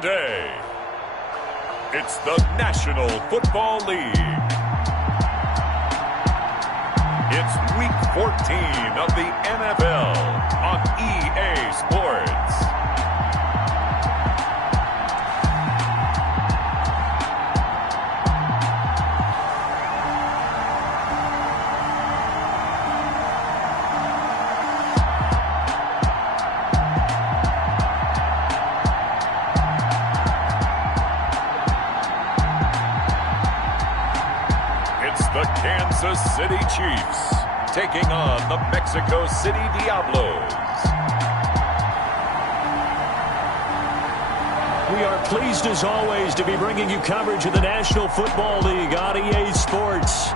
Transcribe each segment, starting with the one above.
Today, it's the National Football League. It's Week 14 of the NFL on EA Sports. The Kansas City Chiefs taking on the Mexico City Diablos. We are pleased as always to be bringing you coverage of the National Football League on EA Sports.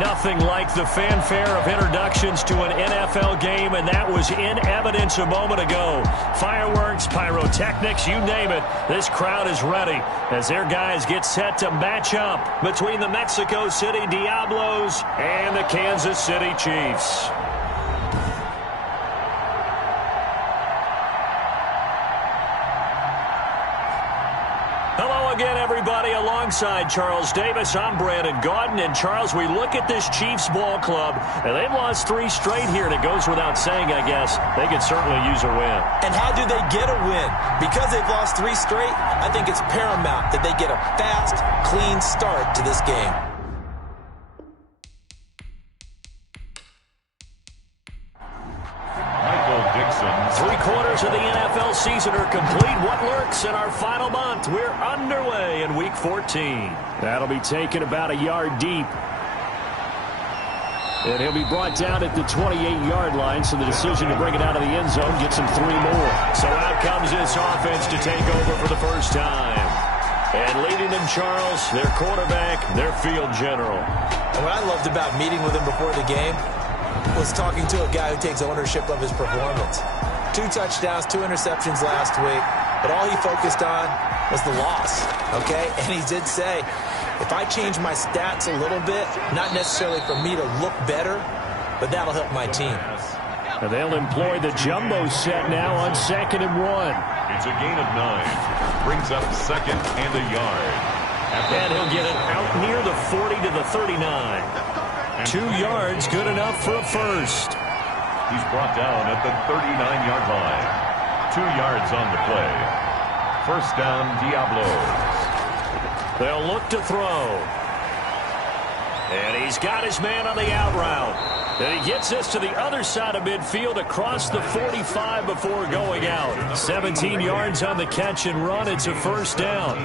Nothing like the fanfare of introductions to an NFL game, and that was in evidence a moment ago. Fireworks, pyrotechnics, you name it. This crowd is ready as their guys get set to match up between the Mexico City Diablos and the Kansas City Chiefs. Again, everybody, alongside Charles Davis, I'm Brandon Gaudin. And, Charles, we look at this Chiefs ball club, and they've lost 3 straight here, and it goes without saying, I guess, they could certainly use a win. And how do they get a win? Because they've lost 3 straight, I think it's paramount that they get a fast, clean start to this game. Three-quarters of the NFL season are complete. What lurks in our final month? We're underway in Week 14. That'll be taken about a yard deep. And he'll be brought down at the 28-yard line, so the decision to bring it out of the end zone gets him 3 more. So out comes this offense to take over for the first time. And leading them, Charles, their quarterback, their field general. And what I loved about meeting with him before the game was talking to a guy who takes ownership of his performance. 2 touchdowns, 2 interceptions last week, but all he focused on was the loss, okay? And he did say, if I change my stats a little bit, not necessarily for me to look better, but that'll help my team. And they'll employ the jumbo set now on 2nd and 1. It's a gain of 9. Brings up 2nd and a yard. And he'll get it out near the 40 to the 39. 2 yards, good enough for a first. He's brought down at the 39-yard line. 2 yards on the play. First down, Diablos. They'll look to throw. And he's got his man on the out route. And he gets this to the other side of midfield across the 45 before going out. 17 yards on the catch and run. It's a first down.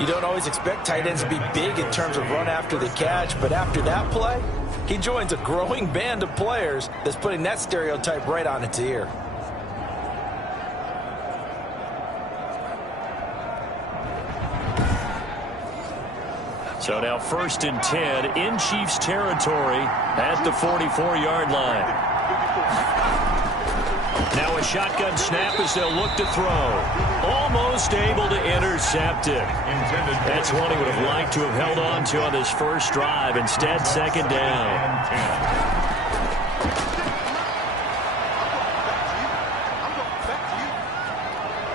You don't always expect tight ends to be big in terms of run after the catch, but after that play, he joins a growing band of players that's putting that stereotype right on its ear. So now 1st and 10 in Chiefs territory at the 44-yard line. Now a shotgun snap as they'll look to throw. Almost able to intercept it. That's one he would have liked to have held on to on this first drive. Instead, 2nd down.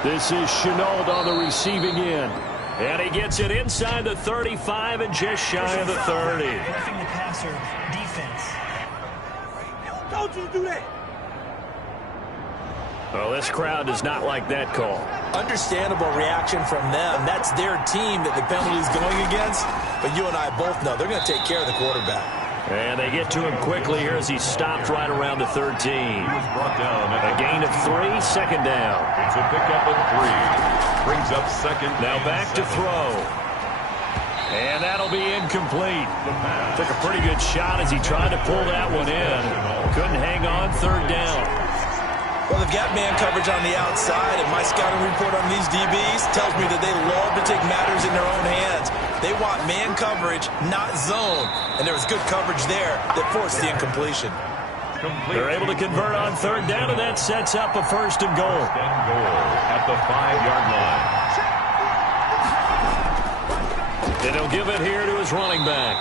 This is Chenault on the receiving end. And he gets it inside the 35 and just shy of the 30. Roughing the passer defense. Don't you do that. Well, this crowd does not like that call. Understandable reaction from them. That's their team that the penalty is going against. But you and I both know they're going to take care of the quarterback. And they get to him quickly here as he stopped right around the 13. He was brought down at a gain of 3, 2nd down. It's a pickup of 3. Brings up 2nd. Now back to throw. And that'll be incomplete. Took a pretty good shot as he tried to pull that one in. Couldn't hang on, 3rd down. Well, they've got man coverage on the outside, and my scouting report on these DBs tells me that they love to take matters in their own hands. They want man coverage, not zone. And there was good coverage there that forced the incompletion. They're able to convert on 3rd down, and that sets up a 1st and goal. At the 5-yard line. And he'll give it here to his running back.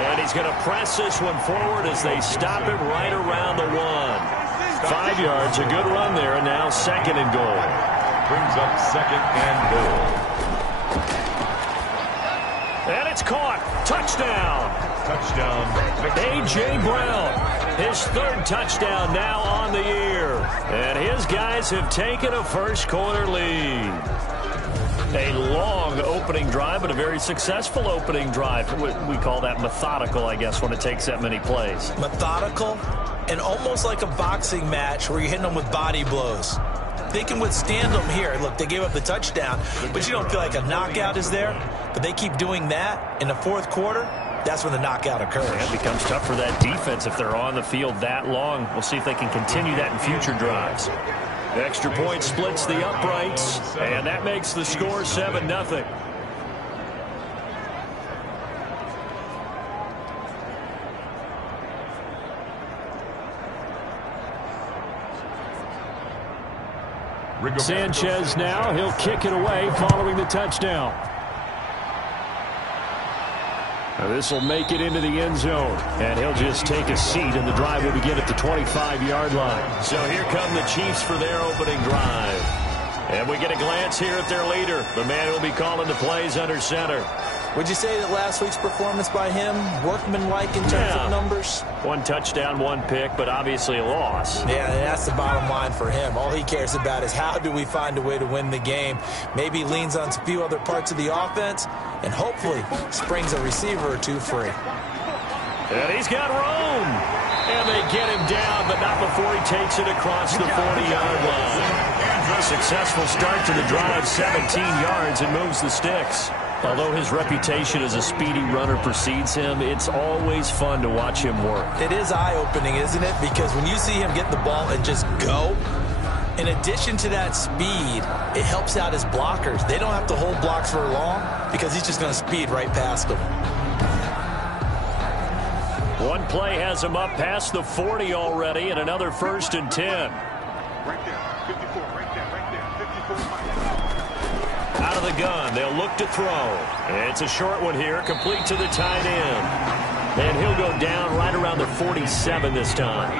And he's going to press this one forward as they stop it right around the 1. 5 yards, a good run there, and now 2nd and goal. Brings up second and goal. And it's caught. Touchdown. Touchdown. A.J. Brown. His third touchdown now on the year. And his guys have taken a first-quarter lead. A long opening drive, but a very successful opening drive. We call that methodical, I guess, when it takes that many plays. Methodical and almost like a boxing match where you're hitting them with body blows. They can withstand them here. Look, they gave up the touchdown, but you don't feel like a knockout is there. But they keep doing that in the fourth quarter. That's when the knockout occurs. Yeah, it becomes tough for that defense if they're on the field that long. We'll see if they can continue that in future drives. The extra point splits the uprights, and that makes the score 7-0. Sanchez now, he'll kick it away following the touchdown. Now this will make it into the end zone, and he'll just take a seat, and the drive will begin at the 25-yard line. So here come the Chiefs for their opening drive. And we get a glance here at their leader, the man who will be calling the plays under center. Would you say that last week's performance by him, workmanlike in terms of numbers? One touchdown, one pick, but obviously a loss. Yeah, and that's the bottom line for him. All he cares about is how do we find a way to win the game. Maybe leans on a few other parts of the offense, and hopefully springs a receiver or two free. And he's got room. And they get him down, but not before he takes it across the 40-yard line. A successful start to the drive, 17 yards, and moves the sticks. Although his reputation as a speedy runner precedes him, it's always fun to watch him work. It is eye-opening, isn't it? Because when you see him get the ball and just go, in addition to that speed, it helps out his blockers. They don't have to hold blocks for long because he's just going to speed right past them. One play has him up past the 40 already, and another 1st and 10. Right there, 54, right there, 54. Out of the gun, they'll look to throw. It's a short one here, complete to the tight end. And he'll go down right around the 47 this time.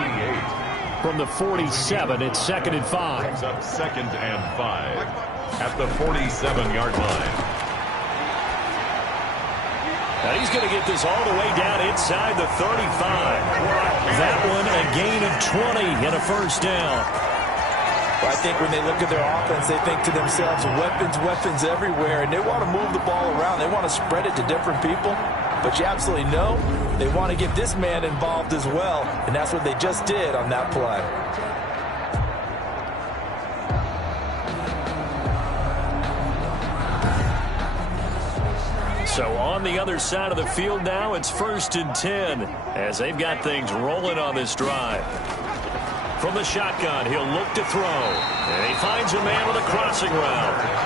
From the 47, it's 2nd and 5. Brings up 2nd and 5 at the 47-yard line. Now he's going to get this all the way down inside the 35. That one a gain of 20 and a 1st down. Well, I think when they look at their offense, they think to themselves, weapons everywhere, and they want to move the ball around. They want to spread it to different people. But you absolutely know they want to get this man involved as well, and that's what they just did on that play. So on the other side of the field now, it's 1st and 10 as they've got things rolling on this drive. From the shotgun, he'll look to throw. And he finds a man with a crossing route.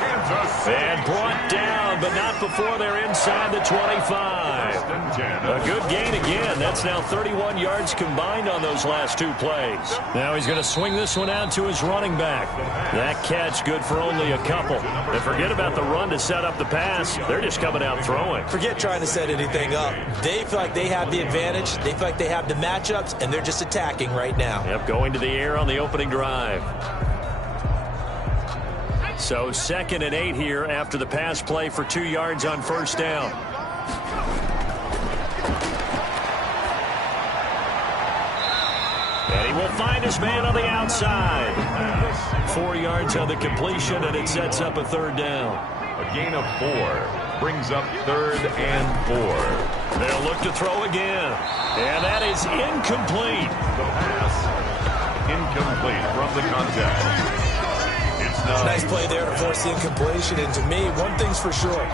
And brought down, but not before they're inside the 25. A good gain again. That's now 31 yards combined on those last 2 plays. Now he's going to swing this one out to his running back. That catch good for only a couple. And forget about the run to set up the pass. They're just coming out throwing. Forget trying to set anything up. They feel like they have the advantage. They feel like they have the matchups, and they're just attacking right now. Yep, going to the air on the opening drive. So 2nd and 8 here after the pass play for 2 yards on 1st down. And he will find his man on the outside. 4 yards on the completion, and it sets up a 3rd down. A gain of 4 brings up 3rd and 4. They'll look to throw again. And that is incomplete. The pass incomplete from the contest. Nice play there to force the incompletion. And to me, one thing's for sure.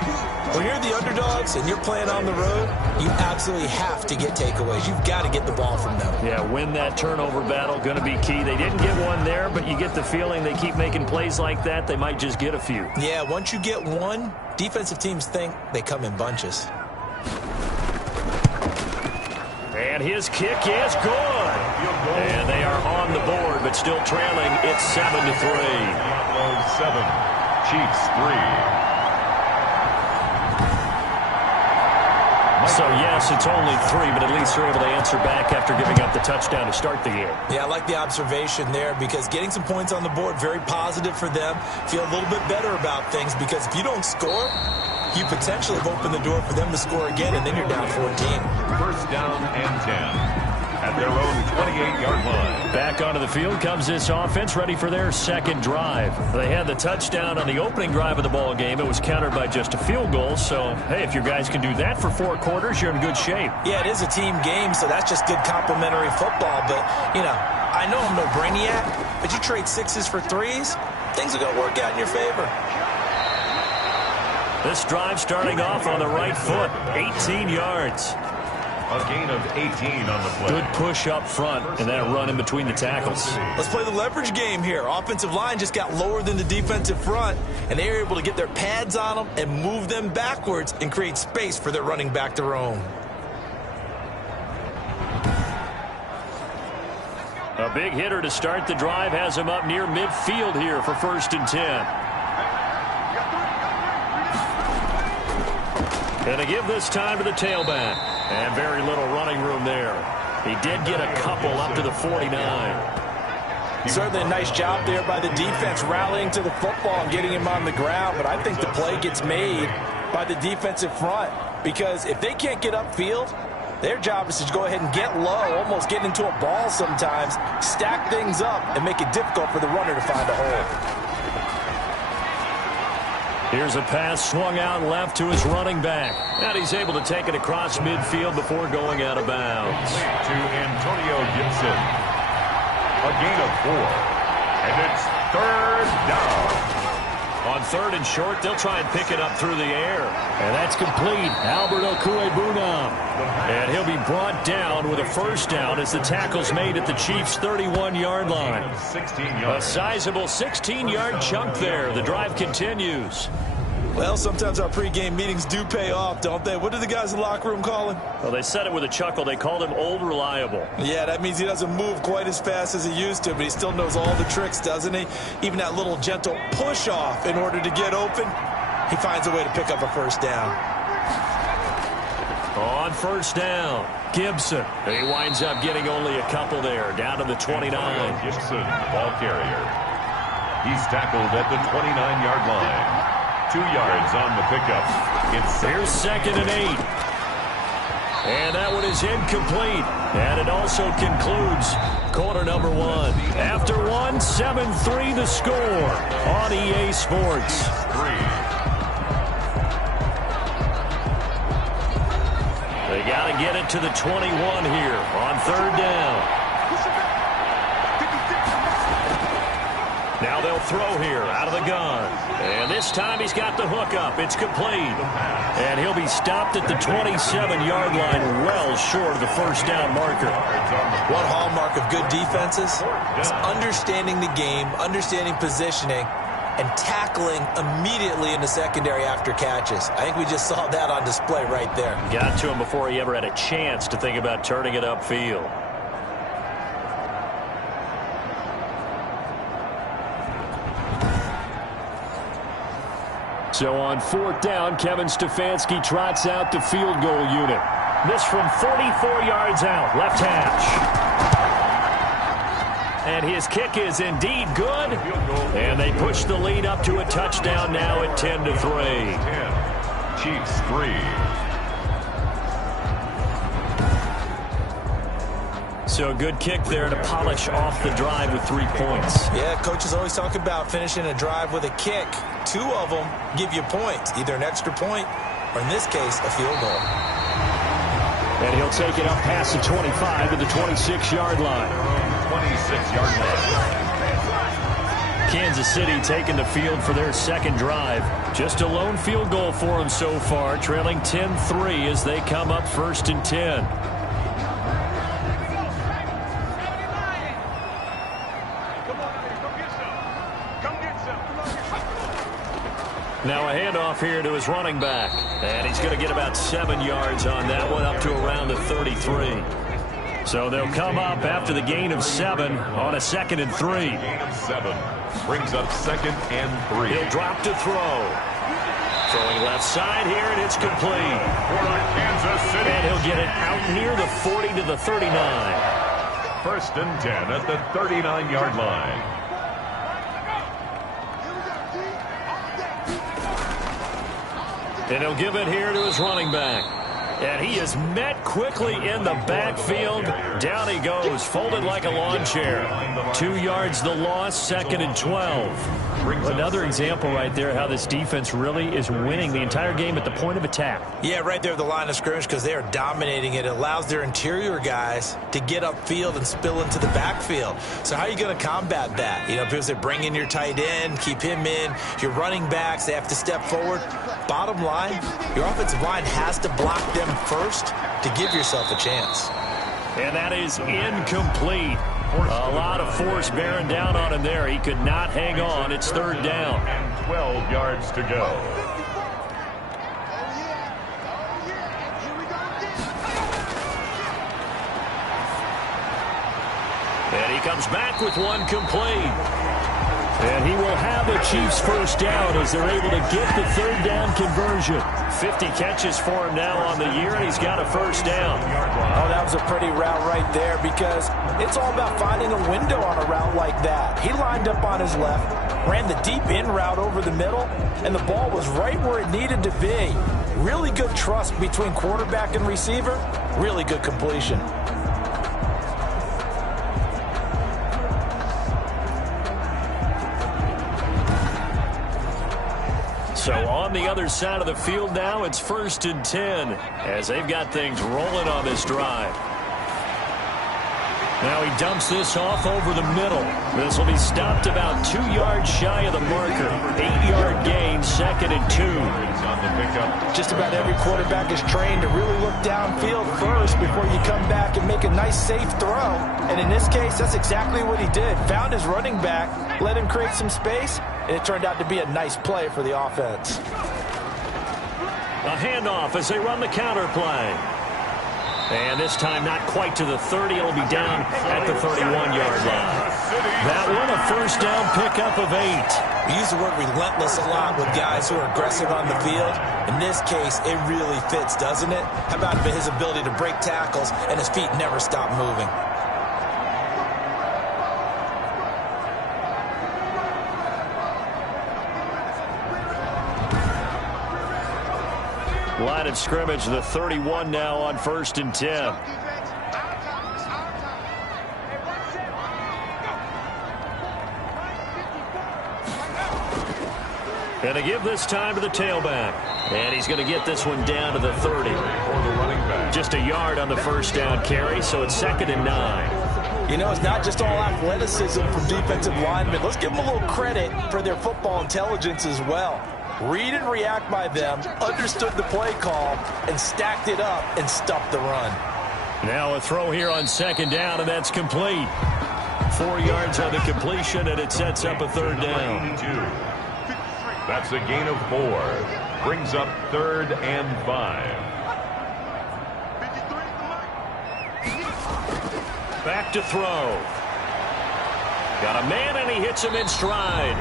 When you're the underdogs and you're playing on the road, you absolutely have to get takeaways. You've got to get the ball from them. Yeah, win that turnover battle, going to be key. They didn't get one there, but you get the feeling they keep making plays like that, they might just get a few. Yeah, once you get one, defensive teams think they come in bunches. And his kick is good. And they are on the board, but still trailing. It's 7-3. 7, Chiefs 3. So, yes, it's only 3, but at least they're able to answer back after giving up the touchdown to start the game. Yeah, I like the observation there because getting some points on the board, very positive for them. Feel a little bit better about things because if you don't score, you potentially have opened the door for them to score again, and then you're down 14. First down and 10 at their own 28-yard line. Back onto the field comes this offense, ready for their second drive. They had the touchdown on the opening drive of the ball game. It was countered by just a field goal. So, hey, if your guys can do that for 4 quarters, you're in good shape. Yeah, it is a team game, so that's just good complimentary football. But, you know, I know I'm no brainiac, but you trade 6s for 3s, things are going to work out in your favor. This drive starting off on the right foot, 18 yards. A gain of 18 on the play. Good push up front and that run in between the tackles. Let's play the leverage game here. Offensive line just got lower than the defensive front, and they were able to get their pads on them and move them backwards and create space for their running back to roam. A big hitter to start the drive has him up near midfield here for 1st and 10. And to give this time to the tailback. And very little running room there. He did get a couple up to the 49. Certainly a nice job there by the defense rallying to the football and getting him on the ground. But I think the play gets made by the defensive front. Because if they can't get upfield, their job is to go ahead and get low, almost get into a ball sometimes, stack things up, and make it difficult for the runner to find a hole. Here's a pass swung out left to his running back. And he's able to take it across midfield before going out of bounds. To Antonio Gibson. A gain of 4. And it's 3rd down. On 3rd and short, they'll try and pick it up through the air. And that's complete. Albert Okwuegbunam. And he'll be brought down with a 1st down as the tackle's made at the Chiefs' 31-yard line. 16 yards. A sizable 16-yard chunk there. The drive continues. Well, sometimes our pregame meetings do pay off, don't they? What do the guys in the locker room call him? Well, they said it with a chuckle. They called him Old Reliable. Yeah, that means he doesn't move quite as fast as he used to, but he still knows all the tricks, doesn't he? Even that little gentle push-off in order to get open, he finds a way to pick up a 1st down. On 1st down, Gibson. He winds up getting only a couple there, down to the 29. Gibson, ball carrier. He's tackled at the 29-yard line. 2 yards on the pickup. Here's 2nd and 8. And that one is incomplete. And it also concludes quarter number 1. After 1, 7-3 the score on EA Sports. They got to get it to the 21 here on 3rd down. Now they'll throw here out of the gun. And this time he's got the hook up. It's complete. And he'll be stopped at the 27-yard line, well short of the 1st down marker. One hallmark of good defenses is understanding the game, understanding positioning, and tackling immediately in the secondary after catches. I think we just saw that on display right there. Got to him before he ever had a chance to think about turning it upfield. So on 4th down, Kevin Stefanski trots out the field goal unit. This from 44 yards out, left hash. And his kick is indeed good. And they push the lead up to a touchdown now at 10-3. 10. Chiefs 3. So a good kick there to polish off the drive with 3 points. Yeah, coaches always talk about finishing a drive with a kick. 2 of them give you points, either an extra point or, in this case, a field goal. And he'll take it up past the 25 to the 26-yard line. 26-yard line. Kansas City taking the field for their 2nd drive. Just a lone field goal for them so far, trailing 10-3 as they come up 1st and 10. Now a handoff here to his running back. And he's going to get about 7 yards on that one, up to around the 33. So they'll come up after the gain of 7 on a 2nd and 3. Gain of 7 brings up 2nd and 3. He'll drop to throw. Throwing left side here, and it's complete. For Kansas City. And he'll get it out near the 40 to the 39. First and 10 at the 39-yard line. And he'll give it here to his running back. And he is met quickly in the backfield. Down he goes, folded like a lawn chair. 2 yards the loss, second and 12. Another example right there how this defense really is winning the entire game at the point of attack. Yeah, right there at the line of scrimmage because they are dominating it. It allows their interior guys to get upfield and spill into the backfield. So how are you going to combat that? You know, because they bring in your tight end, keep him in. Your running backs, they have to step forward. Bottom line, your offensive line has to block them first to give yourself a chance. And that is incomplete. A lot of force bearing down on him there. He could not hang on. It's third down. And 12 yards to go. And he comes back with one complete. And he will have the Chiefs first down as they're able to get the third down conversion. 50 catches for him now on the year, and he's got a first down. Oh, that was a pretty route right there because it's all about finding a window on a route like that. He lined up on his left, ran the deep in route over the middle, and the ball was right where it needed to be. Really good trust between quarterback and receiver. Really good completion. So on the other side of the field now, it's first and 10 as they've got things rolling on this drive. Now he dumps this off over the middle. This will be stopped about 2 yards shy of the marker. 8-yard gain, second and 2. Just about every quarterback is trained to really look downfield first before you come back and make a nice, safe throw. And in this case, that's exactly what he did. Found his running back, let him create some space, and it turned out to be a nice play for the offense. A handoff as they run the counter play. And this time not quite to the 30. It'll be down at the 31-yard line. That one a first down pickup of 8. We use the word relentless a lot with guys who are aggressive on the field. In this case, it really fits, doesn't it? How about his ability to break tackles and his feet never stop moving? Line of scrimmage, the 31 now on first and 10. And to give this time to the tailback. And he's going to get this one down to the 30. For the running back. Just a yard on the first down carry, so it's second and 9. You know, it's not just all athleticism from defensive linemen. Let's give them a little credit for their football intelligence as well. Read and react by them, understood the play call, and stacked it up and stuffed the run. Now a throw here on second down, and that's complete. 4 yards on the completion, and it sets up a third down. That's a gain of 4. Brings up third and 5. Back to throw. Got a man, and he hits him in stride.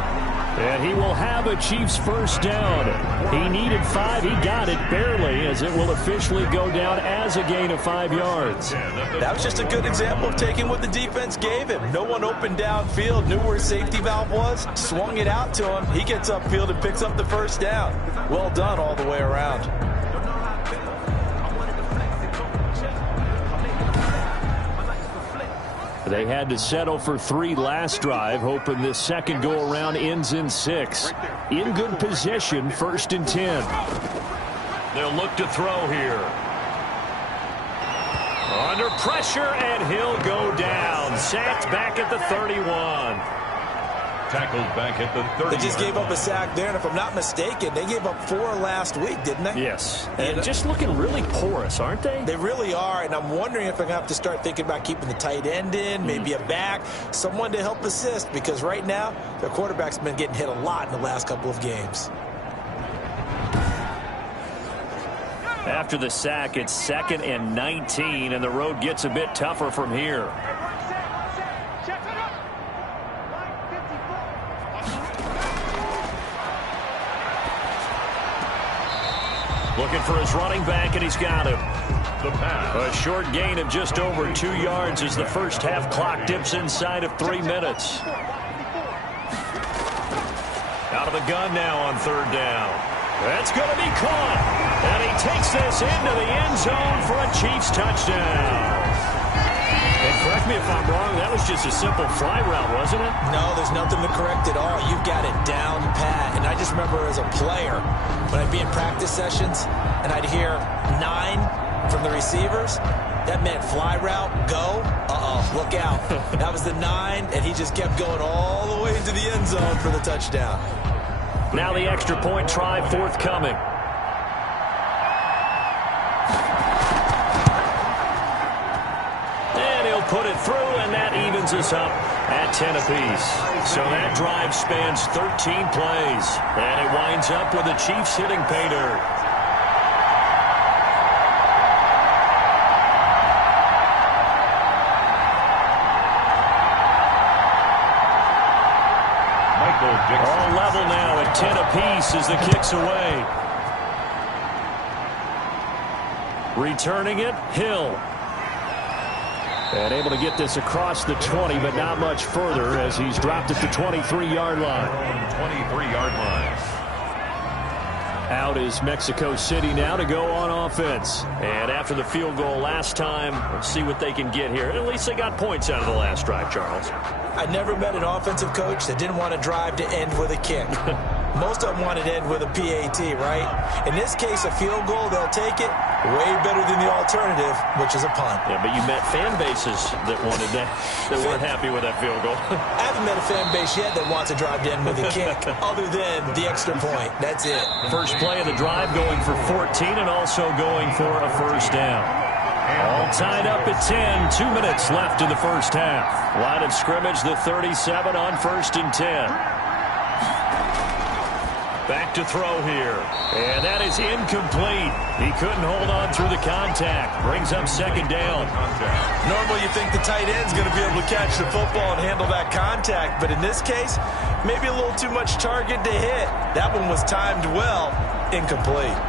And he will have a Chiefs first down. He needed 5. He got it barely, as it will officially go down as a gain of 5 yards. That was just a good example of taking what the defense gave him. No one opened downfield, knew where his safety valve was, swung it out to him. He gets upfield and picks up the first down. Well done all the way around. They had to settle for 3 last drive, hoping this second go-around ends in 6. In good position, first and 10. They'll look to throw here. Under pressure, and he'll go down. Sacked back at the 31. Tackled back at the 30. They just gave up a sack there, and if I'm not mistaken, they gave up 4 last week, didn't they? Yes. And just looking really porous, aren't they? They really are, and I'm wondering if I'm going to have to start thinking about keeping the tight end in, maybe a back, someone to help assist, because right now, their quarterback's been getting hit a lot in the last couple of games. After the sack, it's second and 19, and the road gets a bit tougher from here. Looking for his running back, and he's got him. The pass. A short gain of just over 2 yards as the first half clock dips inside of 3 minutes. Out of the gun now on third down. That's going to be caught. And he takes this into the end zone for a Chiefs touchdown. And correct me if I'm wrong, that was just a simple fly route, wasn't it? No, there's nothing to correct at all. You've got it down pat. And I just remember as a player, when I'd be in practice sessions and I'd hear 9 from the receivers, that meant fly route, go, look out. That was the 9, and he just kept going all the way into the end zone for the touchdown. Now the extra point try forthcoming. And he'll put it through, and that evens us up at 10 apiece. So that drive spans 13 plays, and it winds up with the Chiefs hitting pay dirt. All level now at 10 apiece as the kick's away. Returning it, Hill. And able to get this across the 20, but not much further as he's dropped at the 23-yard line. 23-yard line. Out is Mexico City now to go on offense. And after the field goal last time, we'll see what they can get here. At least they got points out of the last drive, Charles. I never met an offensive coach that didn't want to drive to end with a kick. Most of them wanted to end with a PAT, right? In this case, a field goal, they'll take it. Way better than the alternative, which is a punt. Yeah, but you met fan bases that wanted that, that weren't happy with that field goal. I haven't met a fan base yet that wants to drive to end with a kick, other than the extra point. That's it. First play of the drive going for 14 and also going for a first down. All tied up at 10. 2 minutes left in the first half. Line of scrimmage, the 37 on 1st and 10. Back to throw here. And that is incomplete. He couldn't hold on through the contact. Brings up second down. Normally you think the tight end's going to be able to catch the football and handle that contact. But in this case, maybe a little too much target to hit. That one was timed well. Incomplete.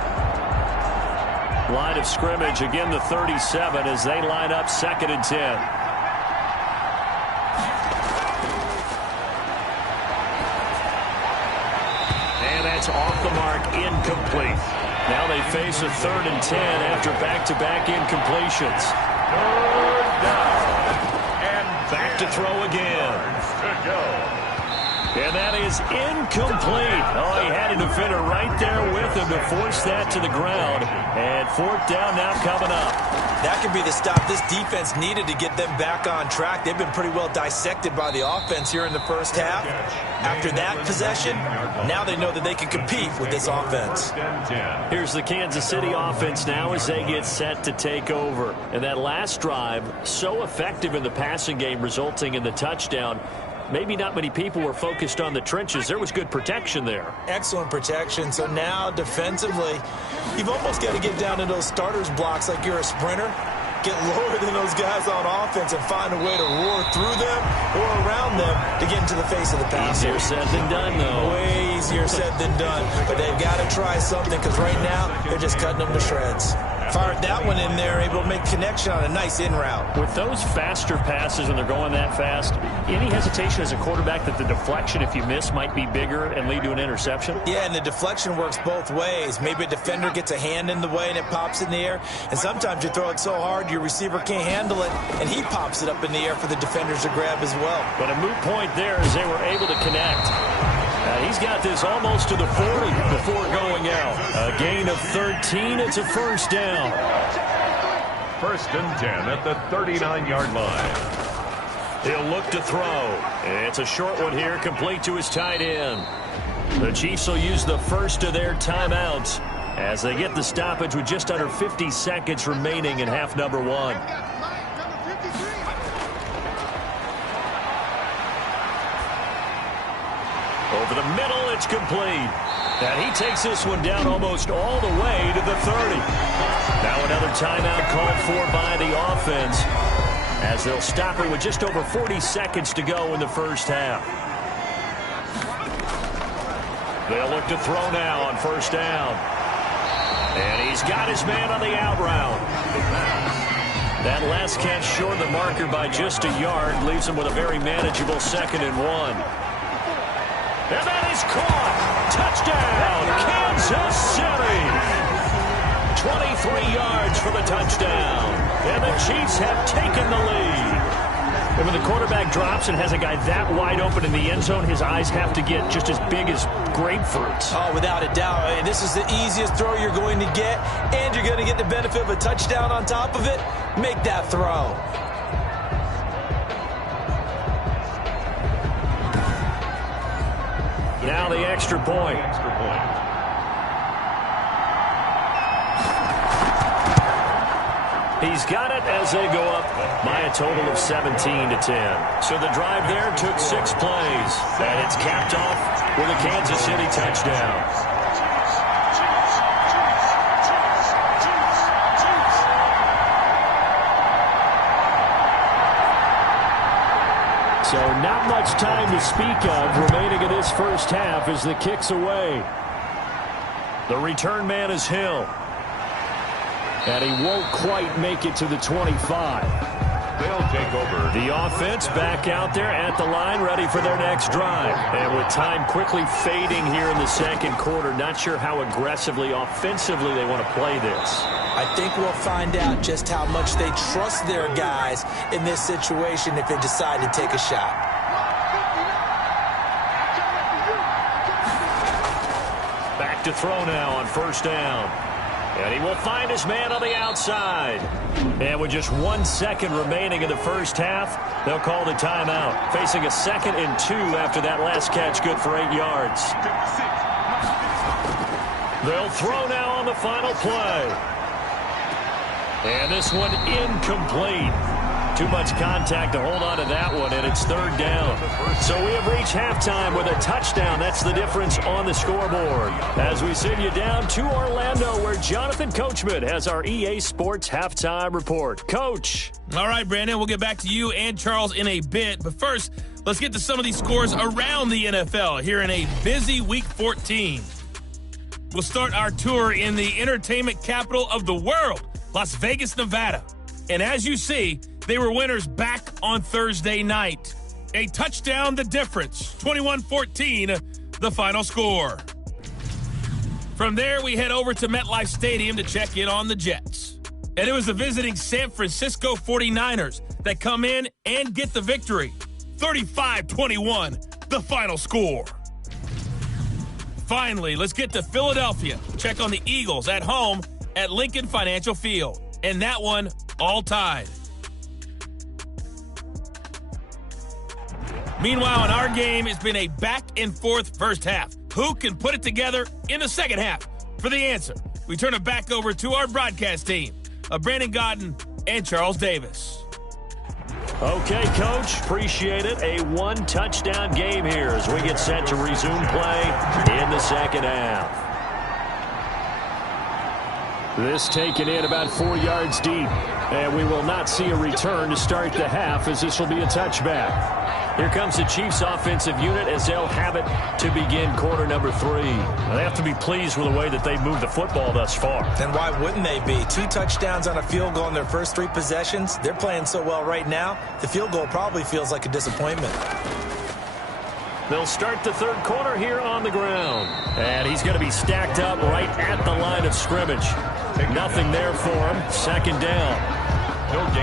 Line of scrimmage, again the 37 as they line up 2nd and 10. Off the mark, incomplete. Now they face a 3rd and 10 after back-to-back incompletions. Third down. And back to throw again. To go. And that is incomplete. Oh, he had a defender right there with him to force that to the ground. And 4th down now coming up. That could be the stop this defense needed to get them back on track. They've been pretty well dissected by the offense here in the first half. After that possession, now they know that they can compete with this offense. Here's the Kansas City offense now as they get set to take over. And that last drive, so effective in the passing game, resulting in the touchdown. Maybe not many people were focused on the trenches. There was good protection there. Excellent protection. So now defensively, you've almost got to get down to those starters blocks like you're a sprinter. Get lower than those guys on offense and find a way to roar through them or around them to get into the face of the pass. Easier said than done, though. Way easier said than done. But they've got to try something because right now they're just cutting them to shreds. Fired that one in there, able to make connection on a nice in route. With those faster passes when they're going that fast, any hesitation as a quarterback that the deflection, if you miss, might be bigger and lead to an interception? Yeah, and the deflection works both ways. Maybe a defender gets a hand in the way and it pops in the air. And sometimes you throw it so hard your receiver can't handle it, and he pops it up in the air for the defenders to grab as well. But a moot point there as they were able to connect. He's got this almost to the 40 before going out. A gain of 13. It's a first down. 1st and 10 at the 39-yard line. He'll look to throw. It's a short one here, complete to his tight end. The Chiefs will use the first of their timeouts as they get the stoppage with just under 50 seconds remaining in half number 1. Over the middle, it's complete. And he takes this one down almost all the way to the 30. Now another timeout called for by the offense as they'll stop it with just over 40 seconds to go in the first half. They'll look to throw now on 1st down. And he's got his man on the out route. That last catch short of the marker by just a yard leaves him with a very manageable 2nd and 1. And that is caught. Touchdown, Kansas City. 23 yards for the touchdown. And the Chiefs have taken the lead. And when the quarterback drops and has a guy that wide open in the end zone, his eyes have to get just as big as grapefruits. Oh, without a doubt. I mean, this is the easiest throw you're going to get, and you're going to get the benefit of a touchdown on top of it. Make that throw. Now the extra point. He's got it as they go up by a total of 17-10. So the drive there took 6 plays, and it's capped off with a Kansas City touchdown. So not much time to speak of remaining in this first half as the kick's away. The return man is Hill. And he won't quite make it to the 25. They'll take over. The offense back out there at the line, ready for their next drive. And with time quickly fading here in the second quarter, not sure how aggressively, offensively they want to play this. I think we'll find out just how much they trust their guys in this situation if they decide to take a shot. Back to throw now on first down. And he will find his man on the outside. And with just 1 second remaining in the first half, they'll call the timeout. Facing a 2nd and 2 after that last catch, good for 8 yards. They'll throw now on the final play. And this one incomplete. Too much contact to hold on to that one, and it's 3rd down. So we have reached halftime with a touchdown. That's the difference on the scoreboard. As we send you down to Orlando, where Jonathan Coachman has our EA Sports Halftime Report. Coach. All right, Brandon, we'll get back to you and Charles in a bit. But first, let's get to some of these scores around the NFL here in a busy Week 14. We'll start our tour in the entertainment capital of the world, Las Vegas, Nevada. And as you see, they were winners back on Thursday night. A touchdown, the difference. 21-14, the final score. From there, we head over to MetLife Stadium to check in on the Jets. And it was the visiting San Francisco 49ers that come in and get the victory. 35-21, the final score. Finally, let's get to Philadelphia. Check on the Eagles at home at Lincoln Financial Field. And that one all tied. Meanwhile, in our game, it's been a back-and-forth first half. Who can put it together in the second half? For the answer, we turn it back over to our broadcast team of Brandon Godden and Charles Davis. Okay, Coach, appreciate it. A 1-touchdown game here as we get set to resume play in the second half. This taken in about 4 yards deep, and we will not see a return to start the half as this will be a touchback. Here comes the Chiefs offensive unit as they'll have it to begin quarter number 3. They have to be pleased with the way that they've moved the football thus far. And why wouldn't they be? 2 touchdowns on a field goal in their first 3 possessions. They're playing so well right now, the field goal probably feels like a disappointment. They'll start the third quarter here on the ground. And he's going to be stacked up right at the line of scrimmage. Nothing there for him. Second down.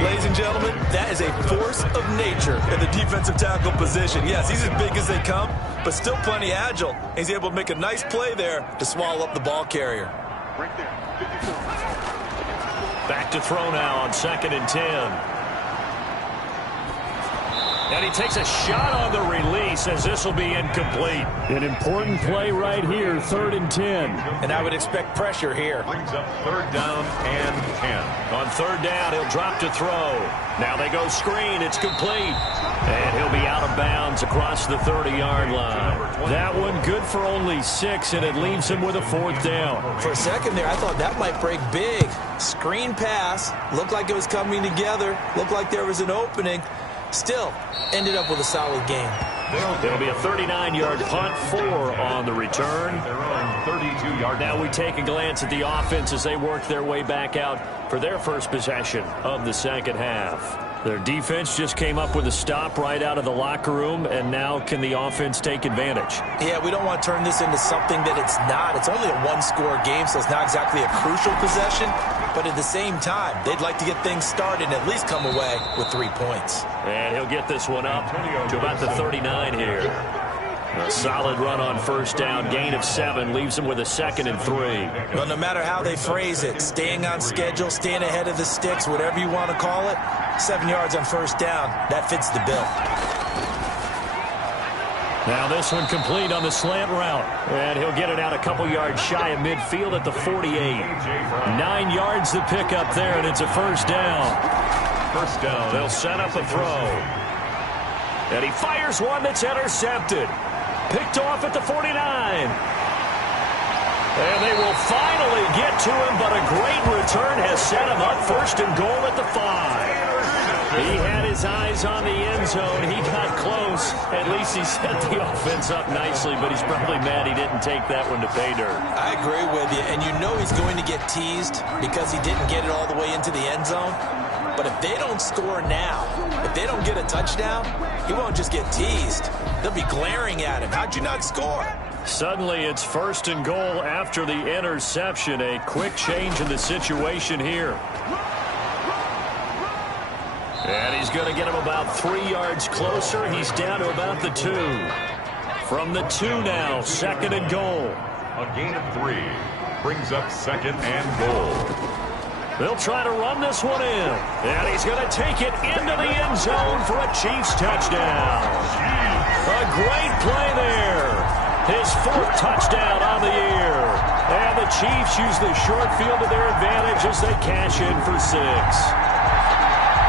Ladies and gentlemen, that is a force of nature in the defensive tackle position. Yes, he's as big as they come, but still plenty agile. He's able to make a nice play there to swallow up the ball carrier. Right there, 54. Back to throw now on 2nd and 10. And he takes a shot on the release as this will be incomplete. An important play right here, 3rd and 10. And I would expect pressure here. Brings up 3rd down and 10. On 3rd down, he'll drop to throw. Now they go screen. It's complete. And he'll be out of bounds across the 30-yard line. That one good for only 6, and it leaves him with a 4th down. For a second there, I thought that might break big. Screen pass. Looked like it was coming together. Looked like there was an opening. Still, ended up with a solid game. It'll be a 39-yard punt, 4 on the return. Their own 32-yard. Now we take a glance at the offense as they work their way back out for their first possession of the second half. Their defense just came up with a stop right out of the locker room, and now can the offense take advantage? Yeah, we don't want to turn this into something that it's not. It's only a one-score game, so it's not exactly a crucial possession. But at the same time, they'd like to get things started and at least come away with 3 points. And he'll get this one up to about the 39 here. A solid run on first down, gain of 7, leaves them with a 2nd and 3. Well, no matter how they phrase it, staying on schedule, staying ahead of the sticks, whatever you want to call it, 7 yards on first down, that fits the bill. Now this one complete on the slant route. And he'll get it out a couple yards shy of midfield at the 48. 9 yards to pick up there, and it's a first down. First down. They'll set up a throw. And he fires one that's intercepted. Picked off at the 49. And they will finally get to him, but a great return has set him up first and goal at the 5. He had his eyes on the end zone. He got close. At least he set the offense up nicely, but he's probably mad he didn't take that one to pay dirt. I agree with you, and you know he's going to get teased because he didn't get it all the way into the end zone. But if they don't score now, if they don't get a touchdown, he won't just get teased. They'll be glaring at him. How'd you not score? Suddenly it's first and goal after the interception. A quick change in the situation here. And he's going to get him about 3 yards closer. He's down to about the 2. From the 2 now, 2nd and goal. A gain of 3 brings up 2nd and goal. They'll try to run this one in. And he's going to take it into the end zone for a Chiefs touchdown. A great play there. His 4th touchdown on the year. And the Chiefs use the short field to their advantage as they cash in for 6.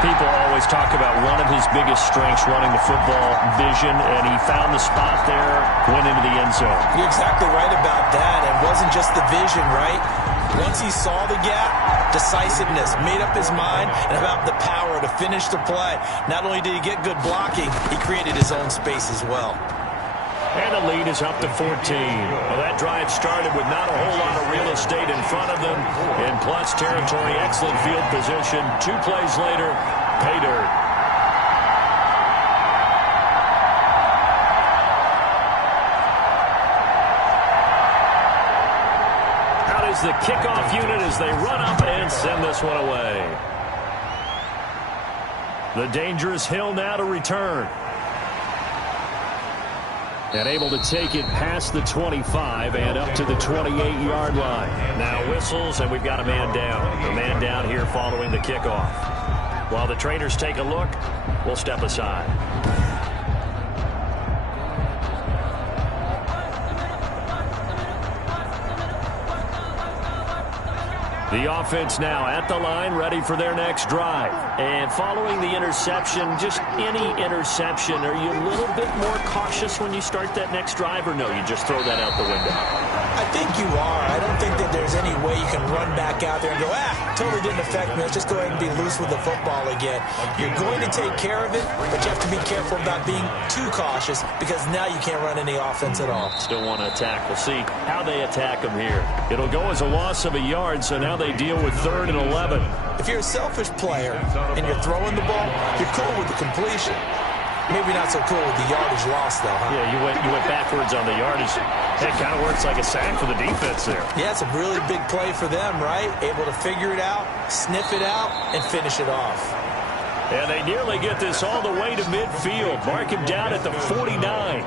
People always talk about one of his biggest strengths running the football, vision, and he found the spot there, went into the end zone. You're exactly right about that. It wasn't just the vision, right? Once he saw the gap, decisiveness, made up his mind, and about the power to finish the play. Not only did he get good blocking, he created his own space as well. And the lead is up to 14. Well, that drive started with not a whole lot of real estate in front of them. In plus territory, excellent field position. 2 plays later, pay dirt. Out is the kickoff unit as they run up and send this one away. The dangerous Hill now to return. And able to take it past the 25 and up to the 28-yard line. Now whistles, and we've got a man down. A man down here following the kickoff. While the trainers take a look, we'll step aside. The offense now at the line, ready for their next drive. And following the interception, just any interception, are you a little bit more cautious when you start that next drive, or no, you just throw that out the window? I think you are. I don't think that there's any way you can run back out there and go, totally didn't affect me. Let's just go ahead and be loose with the football again. You're going to take care of it, but you have to be careful about being too cautious because now you can't run any offense at all. Still want to attack. We'll see how they attack them here. It'll go as a loss of a yard, so now they deal with 3rd and 11. If you're a selfish player and you're throwing the ball, you're cool with the completion. Maybe not so cool with the yardage loss, though, huh? Yeah, you went backwards on the yardage. It kind of works like a sack for the defense there. Yeah, it's a really big play for them, right? Able to figure it out, sniff it out, and finish it off. And they nearly get this all the way to midfield. Mark him down at the 49.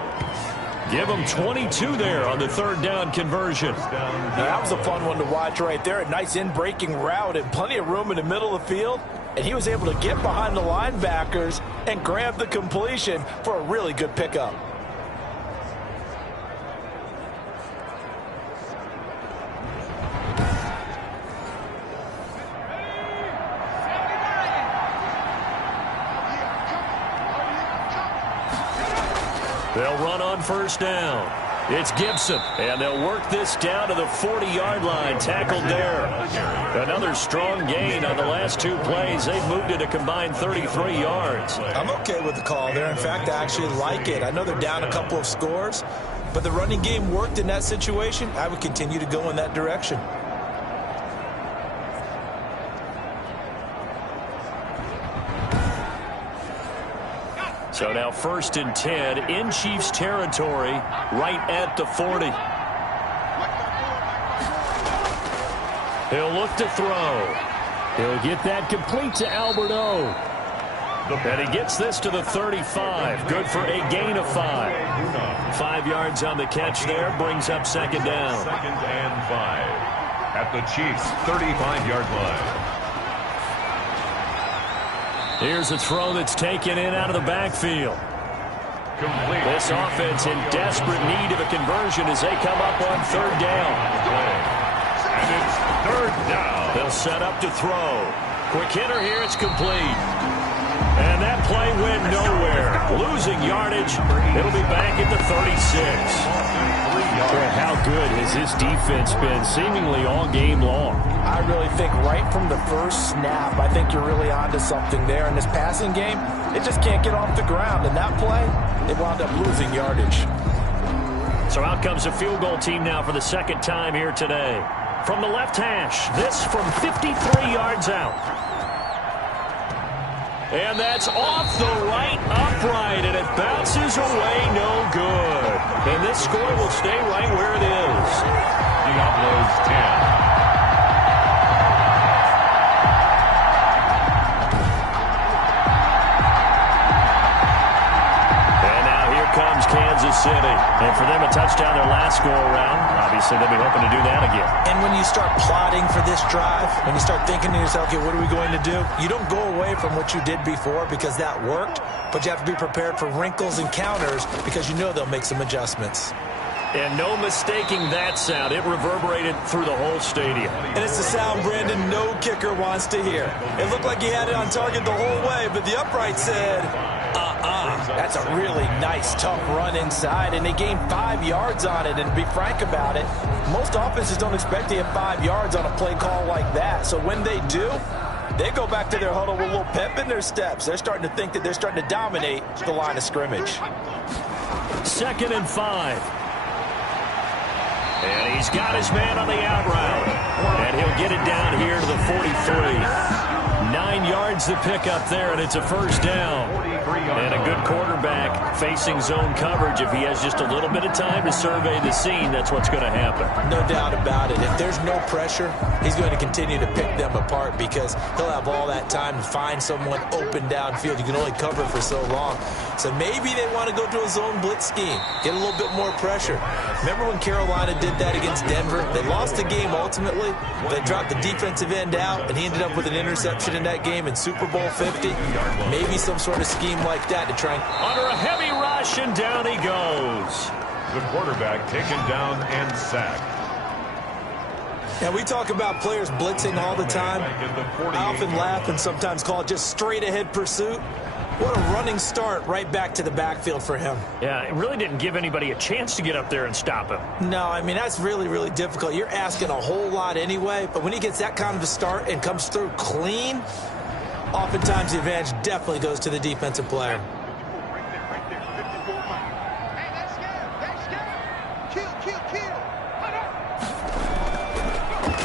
Give him 22 there on the 3rd down conversion. Now, that was a fun one to watch right there. A nice in-breaking route and plenty of room in the middle of the field. And he was able to get behind the linebackers and grab the completion for a really good pickup. They'll run on first down. It's Gibson, and they'll work this down to the 40-yard line. Tackled there. Another strong gain on the last 2 plays. They've moved it a combined 33 yards. I'm okay with the call there. In fact, I actually like it. I know they're down a couple of scores, but the running game worked in that situation. I would continue to go in that direction. So now 1st and 10 in Chiefs territory, right at the 40. He'll look to throw. He'll get that complete to Albert O. And he gets this to the 35. Good for a gain of 5. 5 yards on the catch there, brings up 2nd down. 2nd and 5 at the Chiefs' 35-yard line. Here's a throw that's taken in out of the backfield. Complete. This offense in desperate need of a conversion as they come up on 3rd down. And it's 3rd down. They'll set up to throw. Quick hitter here, it's complete. And that play went nowhere. Losing yardage. It'll be back at the 36. Well, how good has this defense been seemingly all game long? I really think right from the first snap, I think you're really onto something there. In this passing game, it just can't get off the ground. And that play, they wound up losing yardage. So out comes a field goal team now for the 2nd time here today. From the left hash, this from 53 yards out. And that's off the right upright, and it bounces away no good. And this score will stay right where it is. Diablo's 10. Comes Kansas City. And for them, a touchdown their last go-around. Obviously, they'll be hoping to do that again. And when you start plotting for this drive, when you start thinking to yourself, okay, what are we going to do? You don't go away from what you did before because that worked, but you have to be prepared for wrinkles and counters because you know they'll make some adjustments. And no mistaking that sound. It reverberated through the whole stadium. And it's the sound Brandon no kicker wants to hear. It looked like he had it on target the whole way, but the upright said, That's a really nice, tough run inside, and they gained 5 yards on it. And to be frank about it, most offenses don't expect to get 5 yards on a play call like that. So when they do, they go back to their huddle with a little pep in their steps. They're starting to think that they're starting to dominate the line of scrimmage. 2nd and 5. And he's got his man on the out route. And he'll get it down here to the 43. 9 yards to pick up there, and it's a 1st down. And a good quarterback facing zone coverage. If he has just a little bit of time to survey the scene, that's what's going to happen. No doubt about it. If there's no pressure, he's going to continue to pick them apart because he'll have all that time to find someone open downfield. You can only cover for so long. So maybe they want to go to a zone blitz scheme, get a little bit more pressure. Remember when Carolina did that against Denver? They lost the game ultimately. They dropped the defensive end out, and he ended up with an interception in that game in Super Bowl 50. Maybe some sort of scheme like that to try and... Under a heavy rush, and down he goes. The quarterback taken down and sacked. And we talk about players blitzing all the time. I often laugh and sometimes call it just straight-ahead pursuit. What a running start right back to the backfield for him. Yeah, it really didn't give anybody a chance to get up there and stop him. No, I mean, that's really, really difficult. You're asking a whole lot anyway, but when he gets that kind of a start and comes through clean, oftentimes the advantage definitely goes to the defensive player.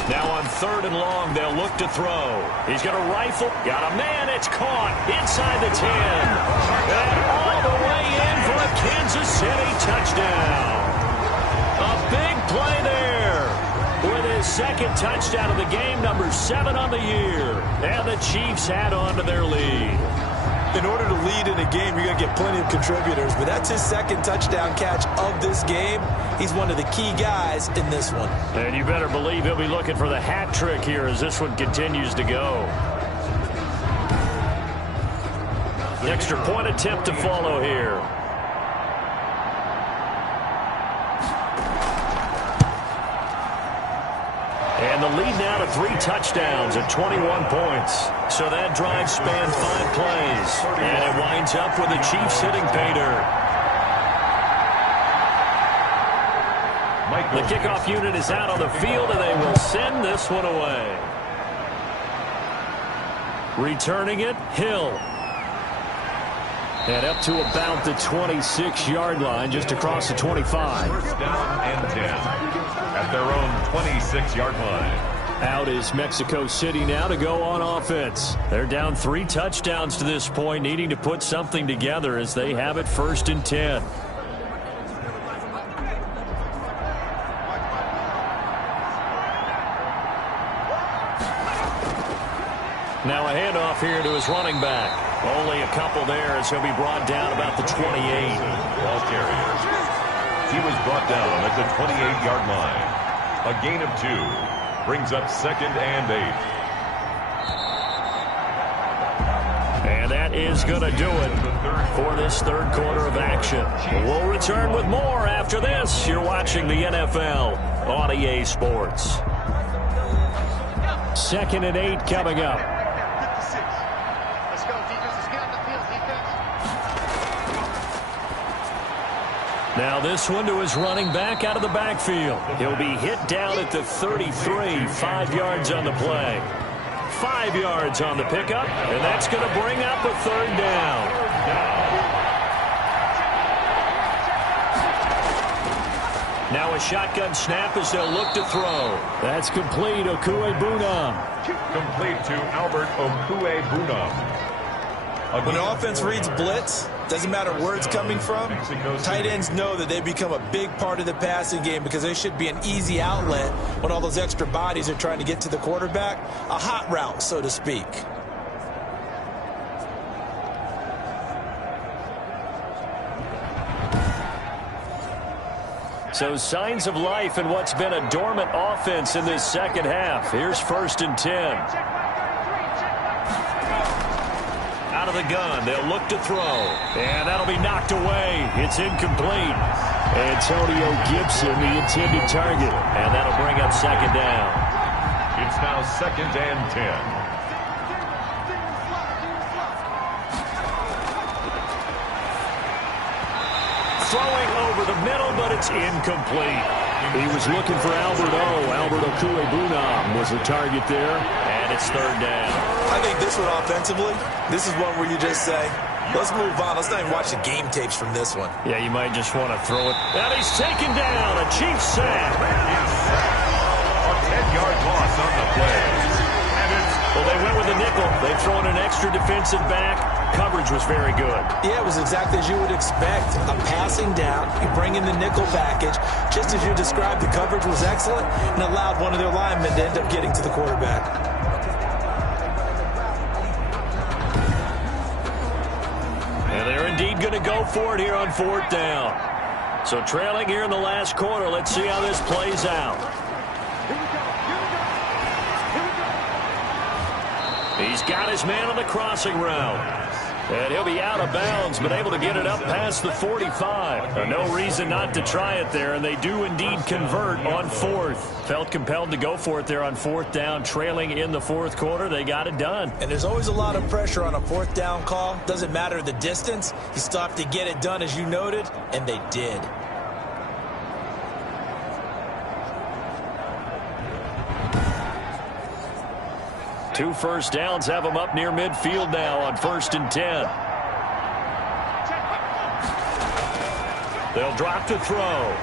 Now on 3rd and long, they'll look to throw. He's going to rifle. Got a man. It's caught inside the 10. And all the way in for a Kansas City touchdown. A big play there with his 2nd touchdown of the game, number 7 on the year. And the Chiefs add on to their lead. In order to lead in a game, you're going to get plenty of contributors, but that's his 2nd touchdown catch of this game. He's one of the key guys in this one. And you better believe he'll be looking for the hat trick here as this one continues to go. Extra point attempt to follow here. And the lead now to 3 touchdowns at 21 points. So that drive spanned 5 plays. And it winds up with the Chiefs hitting pay dirt. The kickoff unit is out on the field, and they will send this one away. Returning it, Hill. And up to about the 26-yard line, just across the 25. First down and 10 at their own 26-yard line. Out is Mexico City now to go on offense. They're down 3 touchdowns to this point, needing to put something together as they have it 1st and 10. Now a handoff here to his running back. Only a couple there as he'll be brought down about the 28. Ball carrier. He was brought down at the 28-yard line. A gain of 2 brings up 2nd and 8. And that is going to do it for this third quarter of action. We'll return with more after this. You're watching the NFL on EA Sports. 2nd and 8 coming up. Now this one to his running back out of the backfield. He'll be hit down at the 33, 5 yards on the play. 5 yards on the pickup, and that's going to bring up a 3rd down. Now a shotgun snap as they'll look to throw. That's complete, Okue-Bunam. Complete to Albert Okue-Bunam. When the offense reads blitz, doesn't matter where it's coming from, tight ends know that they become a big part of the passing game because they should be an easy outlet when all those extra bodies are trying to get to the quarterback. A hot route, so to speak. So signs of life in what's been a dormant offense in this second half. Here's 1st and 10. Out of the gun, they'll look to throw. And that'll be knocked away. It's incomplete. Antonio Gibson, the intended target. And that'll bring up 2nd down. It's now 2nd and 10. Throwing over the middle, but it's incomplete. He was looking for Albert Okue-Bunam was the target there. And it's 3rd down. I think this one offensively, this is one where you just say, let's move on. Let's not even watch the game tapes from this one. Yeah, you might just want to throw it. And he's taken down. A Chiefs sack. A 10-yard loss on the play. Well, they went with a nickel. They've thrown an extra defensive back. Coverage was very good. Yeah, it was exactly as you would expect. A passing down. You bring in the nickel package. Just as you described, the coverage was excellent and allowed one of their linemen to end up getting to the quarterback. And they're indeed going to go for it here on 4th down. So trailing here in the last quarter. Let's see how this plays out. He's got his man on the crossing route. And he'll be out of bounds, but able to get it up past the 45. No reason not to try it there, and they do indeed convert on 4th. Felt compelled to go for it there on 4th down, trailing in the 4th quarter. They got it done. And there's always a lot of pressure on a 4th down call. Doesn't matter the distance. You stop to get it done, as you noted, and they did. Two first downs have them up near midfield now on 1st and 10. They'll drop to throw.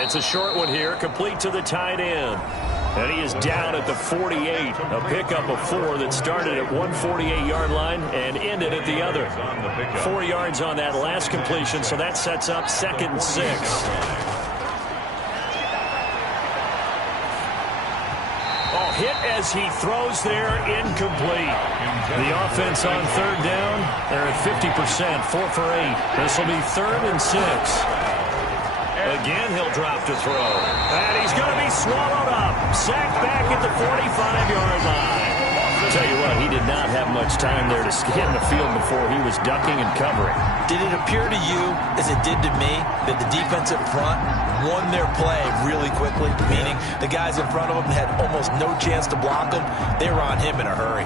It's a short one here, complete to the tight end. And he is down at the 48. A pickup of 4 that started at 148-yard line and ended at the other. 4 yards on that last completion, so that sets up 2nd and 6. Hit as he throws there, incomplete. The offense on 3rd down, they're at 50%, 4 for 8. This will be 3rd and 6. Again, he'll drop to throw. And he's going to be swallowed up. Sacked back at the 45-yard line. Tell you what, he did not have much time there to scan the field before he was ducking and covering. Did it appear to you, as it did to me, that the defensive front won their play really quickly? Meaning the guys in front of them had almost no chance to block them. They were on him in a hurry.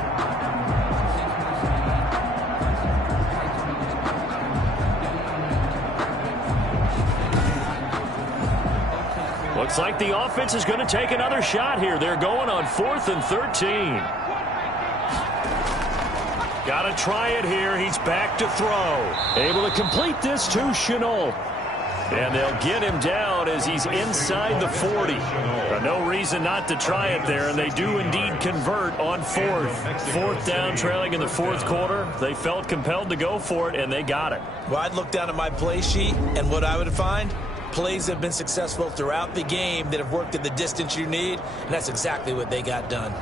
Looks like the offense is going to take another shot here. They're going on 4th and 13. Got to try it here. He's back to throw. Able to complete this to Chenault. And they'll get him down as he's inside the 40. No reason not to try it there, and they do indeed convert on 4th. 4th down, trailing in the 4th quarter. They felt compelled to go for it, and they got it. Well, I'd look down at my play sheet, and what I would find, plays have been successful throughout the game that have worked at the distance you need, and that's exactly what they got done.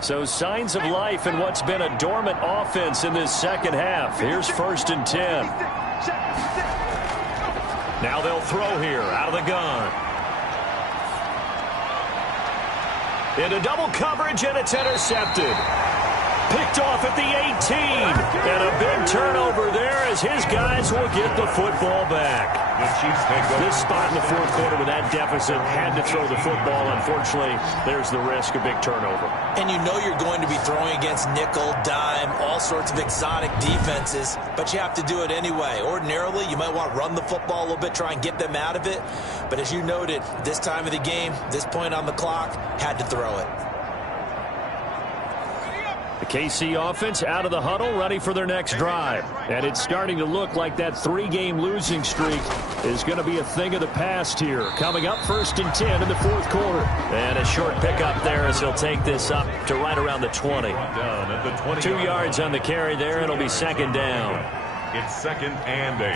So signs of life in what's been a dormant offense in this second half. Here's 1st and 10. Now they'll throw here out of the gun. Into double coverage, and it's intercepted. Picked off at the 18. And a big turnover there as his guys will get the football back. The Chiefs take over. This spot in the 4th quarter with that deficit, had to throw the football. Unfortunately, there's the risk of big turnover. And you know you're going to be throwing against nickel, dime, all sorts of exotic defenses, but you have to do it anyway. Ordinarily, you might want to run the football a little bit, try and get them out of it. But as you noted, this time of the game, this point on the clock, had to throw it. The KC offense out of the huddle, ready for their next drive. And it's starting to look like that 3-game losing streak is going to be a thing of the past here. Coming up 1st and 10 in the 4th quarter. And a short pickup there as he'll take this up to right around the 20. Down at the 20. 2 yards on the carry there. It'll be 2nd down. It's 2nd and 8.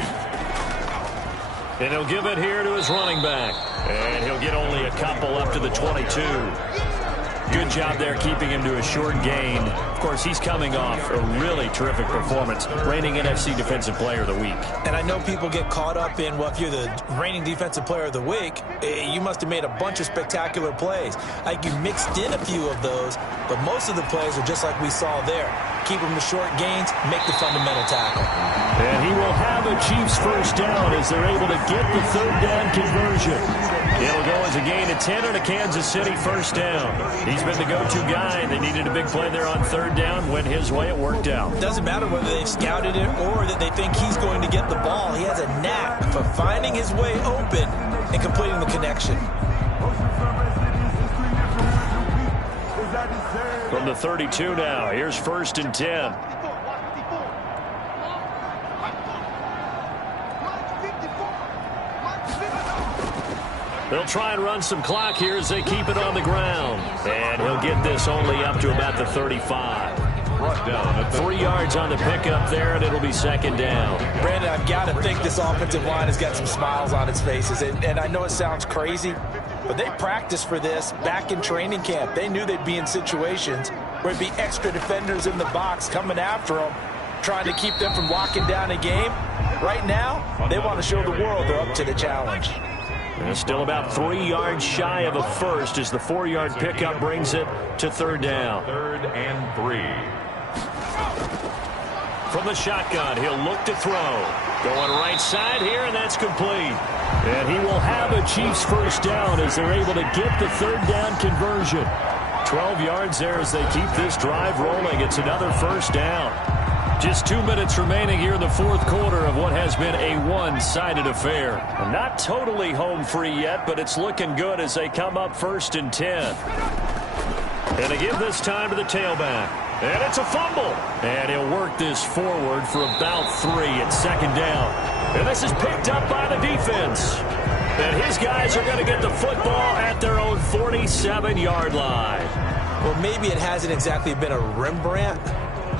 And he'll give it here to his running back. And he'll get only a couple up to the 22. Good job there keeping him to a short gain. Of course, he's coming off a really terrific performance. Reigning NFC Defensive Player of the Week. And I know people get caught up in, well, if you're the reigning Defensive Player of the Week, you must have made a bunch of spectacular plays. Like you mixed in a few of those, but most of the plays are just like we saw there. Keep them to short gains, make the fundamental tackle. And he will have a Chiefs 1st down as they're able to get the 3rd down conversion. It'll go as a gain of 10 and a Kansas City 1st down. He's been the go-to guy. They needed a big play there on 3rd down. Went his way. It worked out. It doesn't matter whether they've scouted it or that they think he's going to get the ball. He has a knack for finding his way open and completing the connection. From the 32 now, here's 1st and 10. They'll try and run some clock here as they keep it on the ground. And he'll get this only up to about the 35. Brought down at the 3 yards on the pickup there, and it'll be 2nd down. Brandon, I've got to think this offensive line has got some smiles on its faces. And I know it sounds crazy, but they practiced for this back in training camp. They knew they'd be in situations where it'd be extra defenders in the box coming after them, trying to keep them from locking down a game. Right now, they want to show the world they're up to the challenge. And still about 3 yards shy of a first as the 4-yard pickup brings it to 3rd down. 3rd and 3. From the shotgun, he'll look to throw. Going right side here, and that's complete. And he will have a Chiefs 1st down as they're able to get the 3rd down conversion. 12 yards there as they keep this drive rolling. It's another 1st down. Just 2 minutes remaining here in the 4th quarter of what has been a one-sided affair. Not totally home free yet, but it's looking good as they come up 1st and 10. And they give this time to the tailback. And it's a fumble. And he'll work this forward for about 3 at 2nd down. And this is picked up by the defense. And his guys are going to get the football at their own 47-yard line. Well, maybe it hasn't exactly been a Rembrandt,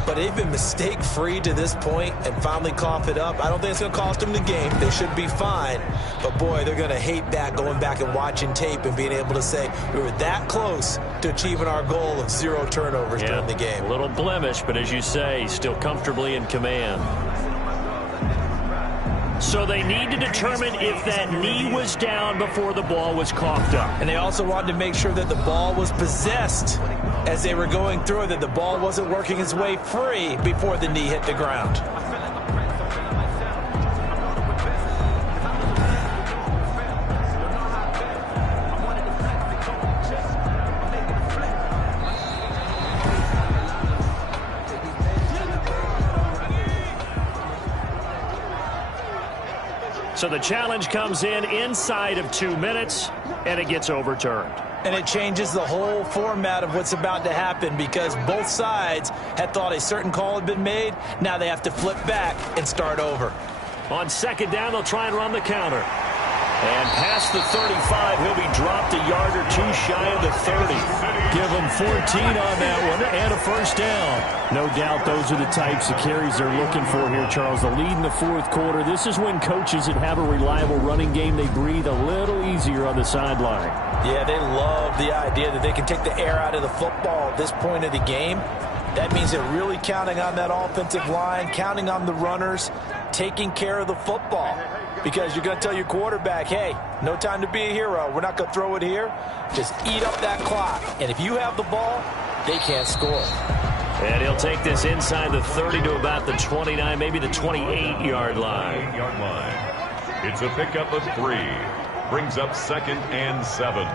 but they've been mistake-free to this point and finally cough it up. I don't think it's going to cost them the game. They should be fine. But, boy, they're going to hate that, going back and watching tape and being able to say we were that close to achieving our goal of 0 turnovers during the game. A little blemish, but as you say, still comfortably in command. So they need to determine if that knee was down before the ball was coughed up. And they also wanted to make sure that the ball was possessed as they were going through it, that the ball wasn't working its way free before the knee hit the ground. So the challenge comes in inside of 2 minutes, and it gets overturned. And it changes the whole format of what's about to happen because both sides had thought a certain call had been made. Now they have to flip back and start over. On second down, they'll try and run the counter. And past the 35, he'll be dropped a yard or two shy of the 30. Give him 14 on that one and a first down. No doubt those are the types of carries they're looking for here, Charles. The lead in the fourth quarter. This is when coaches that have a reliable running game, they breathe a little easier on the sideline. Yeah, they love the idea that they can take the air out of the football at this point of the game. That means they're really counting on that offensive line, counting on the runners, taking care of the football. Because you're going to tell your quarterback, hey, no time to be a hero. We're not going to throw it here. Just eat up that clock. And if you have the ball, they can't score. And he'll take this inside the 30 to about the 29, maybe the 28-yard line. It's a pickup of 3. Brings up 2nd and 7.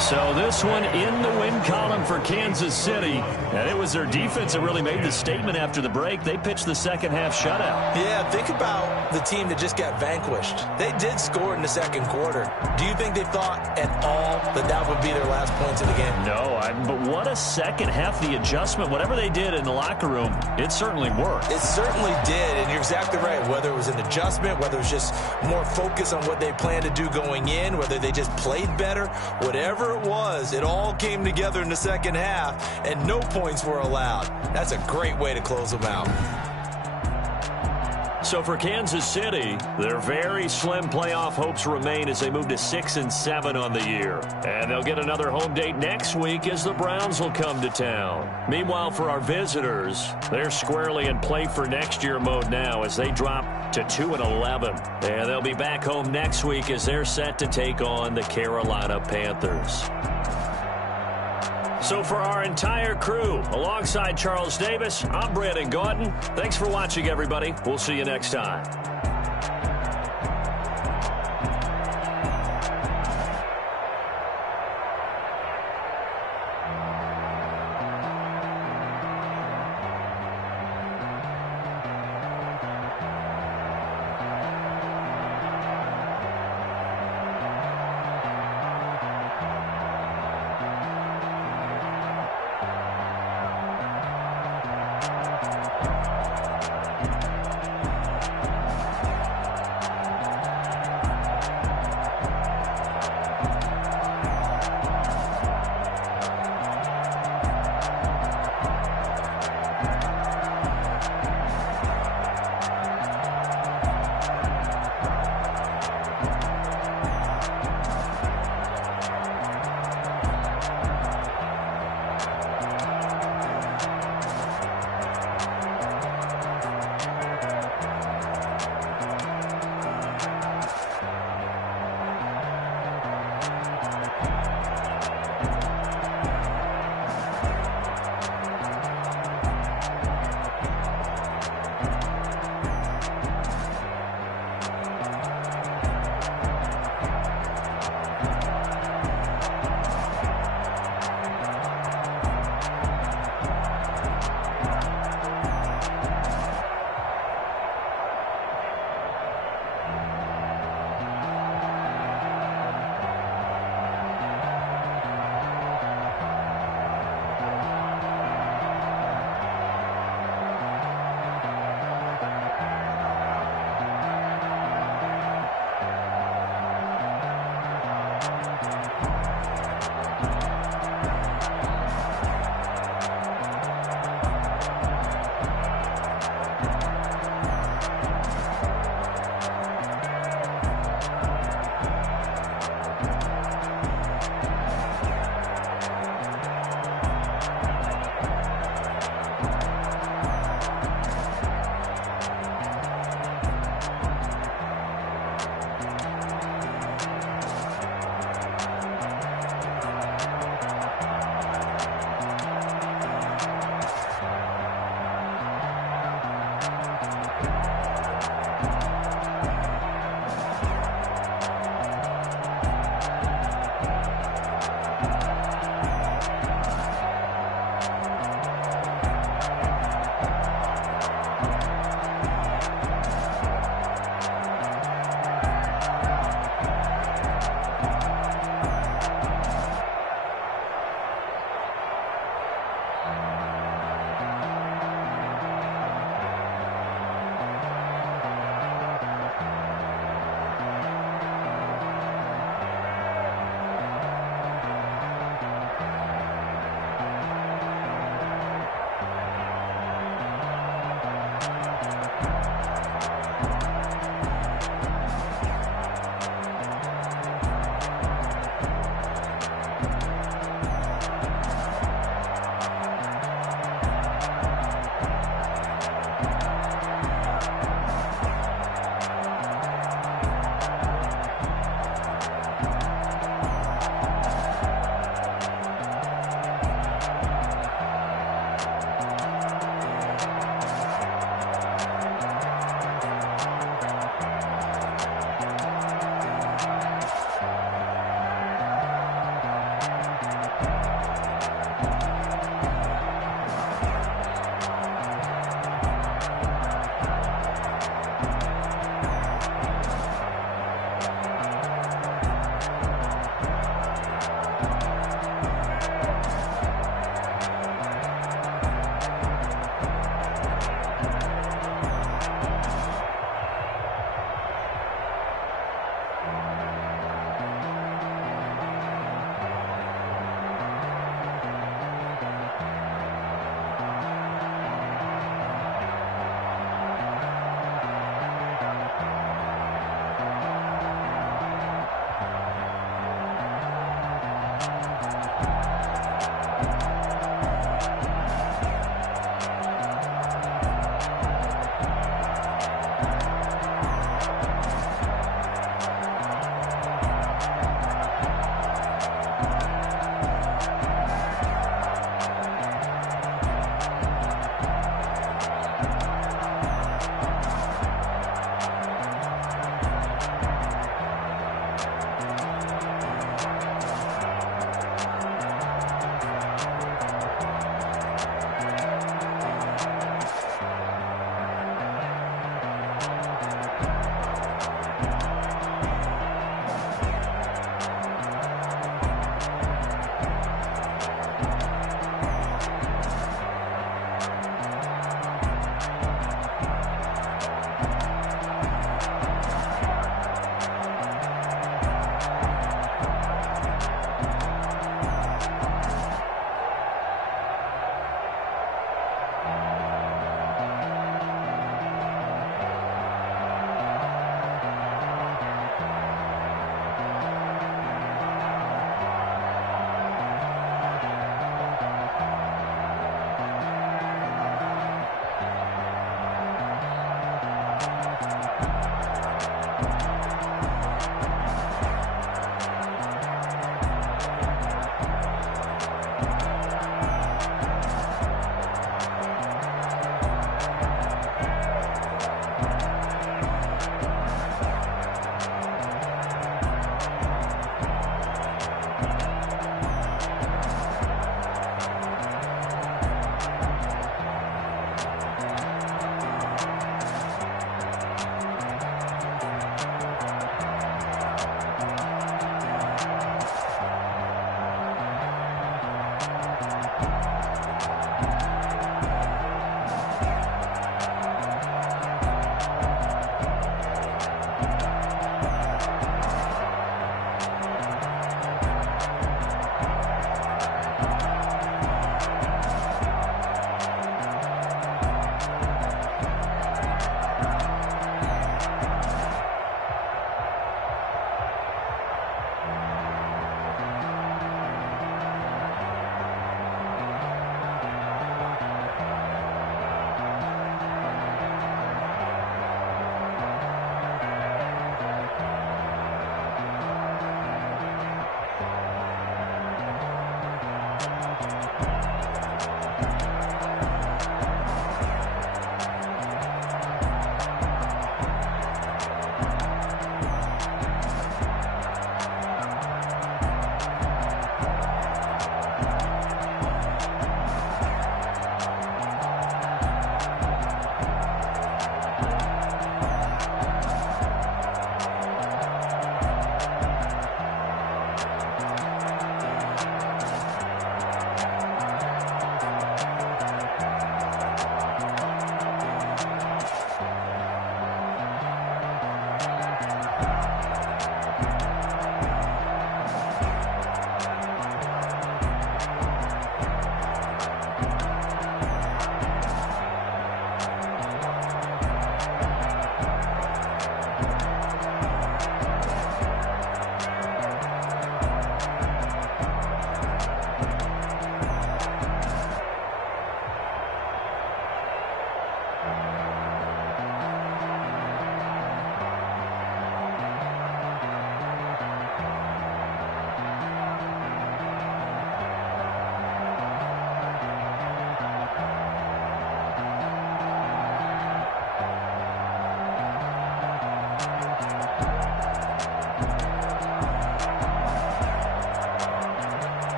So this one in the win column for Kansas City. And it was their defense that really made the statement after the break. They pitched the second half shutout. Yeah, think about the team that just got vanquished. They did score in the second quarter. Do you think they thought at all that that would be their last points of the game? No, but what a second half. The adjustment, whatever they did in the locker room, it certainly worked. It certainly did, and you're exactly right. Whether it was an adjustment, whether it was just more focus on what they planned to do going in, whether they just played better, whatever it was, it all came together in the second half, and no points were allowed. That's a great way to close them out. So for Kansas City, their very slim playoff hopes remain as they move to 6-7 on the year. And they'll get another home date next week as the Browns will come to town. Meanwhile, for our visitors, they're squarely in play for next year mode now as they drop to 2-11. And they'll be back home next week as they're set to take on the Carolina Panthers. So for our entire crew, alongside Charles Davis, I'm Brandon Gaudin. Thanks for watching, everybody. We'll see you next time.